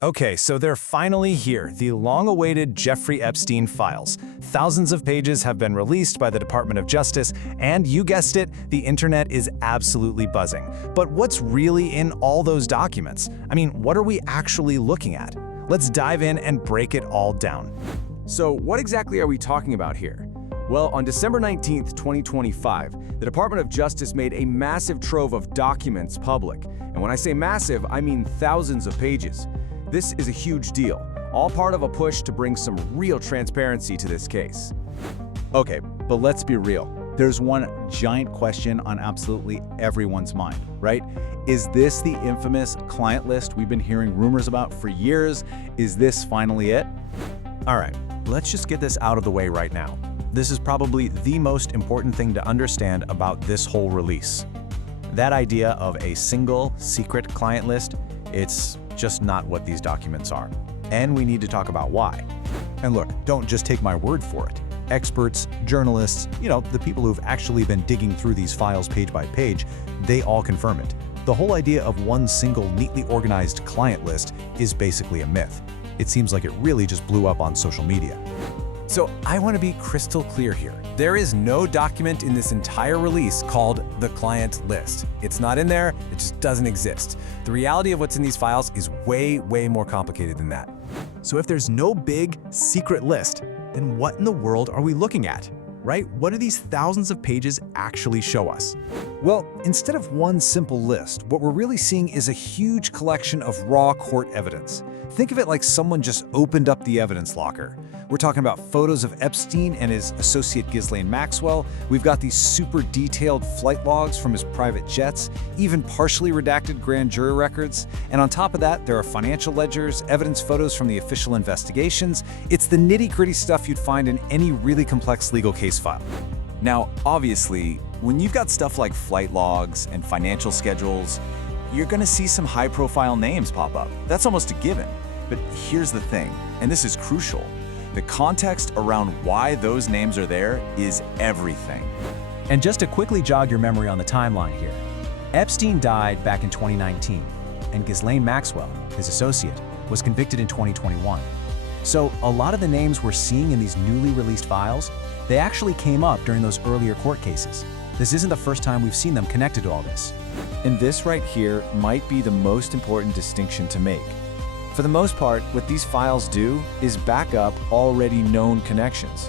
Okay, so they're finally here, the long-awaited Jeffrey Epstein files. Thousands of pages have been released by the Department of Justice, and you guessed it, the internet is absolutely buzzing. But what's really in all those documents? I mean, what are we actually looking at? Let's dive in and break it all down. So what exactly are we talking about here? Well, on December 19th, 2025, the Department of Justice made a massive trove of documents public. And when I say massive, I mean thousands of pages. This is a huge deal, all part of a push to bring some real transparency to this case. Okay, but let's be real. There's one giant question on absolutely everyone's mind, right? Is this the infamous client list we've been hearing rumors about for years? Is this finally it? All right, let's just get this out of the way right now. This is probably the most important thing to understand about this whole release. That idea of a single secret client list, it's just not what these documents are. And we need to talk about why. And look, don't just take my word for it. Experts, journalists, the people who've actually been digging through these files page by page, they all confirm it. The whole idea of one single neatly organized client list is basically a myth. It seems like it really just blew up on social media. So I want to be crystal clear here. There is no document in this entire release called the client list. It's not in there, it just doesn't exist. The reality of what's in these files is way, way more complicated than that. So if there's no big, secret list, then what in the world are we looking at, right? What do these thousands of pages actually show us? Well, instead of one simple list, what we're really seeing is a huge collection of raw court evidence. Think of it like someone just opened up the evidence locker. We're talking about photos of Epstein and his associate Ghislaine Maxwell. We've got these super detailed flight logs from his private jets, even partially redacted grand jury records. And on top of that, there are financial ledgers, evidence photos from the official investigations. It's the nitty-gritty stuff you'd find in any really complex legal case file. Now, obviously, when you've got stuff like flight logs and financial schedules, you're going to see some high-profile names pop up. That's almost a given. But here's the thing, and this is crucial. The context around why those names are there is everything. And just to quickly jog your memory on the timeline here, Epstein died back in 2019, and Ghislaine Maxwell, his associate, was convicted in 2021. So a lot of the names we're seeing in these newly released files, they actually came up during those earlier court cases. This isn't the first time we've seen them connected to all this. And this right here might be the most important distinction to make. For the most part, what these files do is back up already known connections.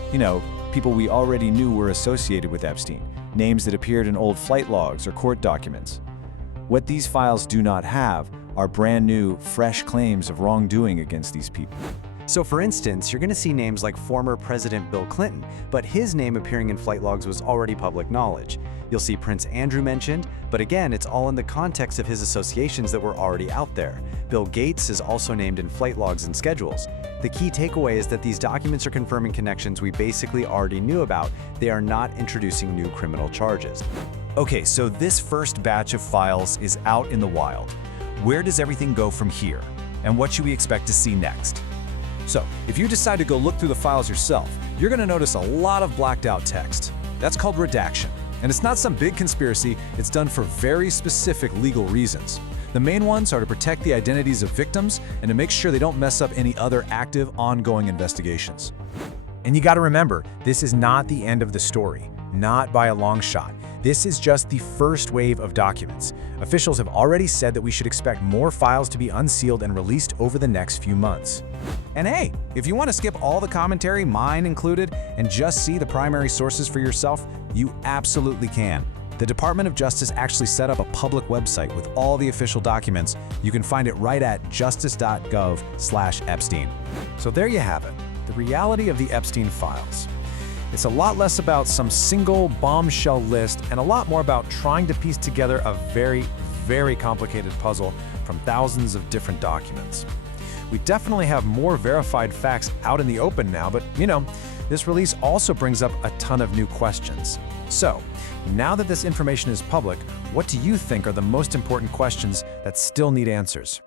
People we already knew were associated with Epstein, names that appeared in old flight logs or court documents. What these files do not have are brand new, fresh claims of wrongdoing against these people. So for instance, you're going to see names like former President Bill Clinton, but his name appearing in flight logs was already public knowledge. You'll see Prince Andrew mentioned, but again, it's all in the context of his associations that were already out there. Bill Gates is also named in flight logs and schedules. The key takeaway is that these documents are confirming connections we basically already knew about. They are not introducing new criminal charges. Okay, so this first batch of files is out in the wild. Where does everything go from here? And what should we expect to see next? So, if you decide to go look through the files yourself, you're going to notice a lot of blacked out text. That's called redaction. And it's not some big conspiracy, it's done for very specific legal reasons. The main ones are to protect the identities of victims and to make sure they don't mess up any other active, ongoing investigations. And you gotta remember, this is not the end of the story, not by a long shot. This is just the first wave of documents. Officials have already said that we should expect more files to be unsealed and released over the next few months. And hey, if you want to skip all the commentary, mine included, and just see the primary sources for yourself, you absolutely can. The Department of Justice actually set up a public website with all the official documents. You can find it right at justice.gov/Epstein. So there you have it, the reality of the Epstein files. It's a lot less about some single bombshell list and a lot more about trying to piece together a very, very complicated puzzle from thousands of different documents. We definitely have more verified facts out in the open now, but this release also brings up a ton of new questions. So, now that this information is public, what do you think are the most important questions that still need answers?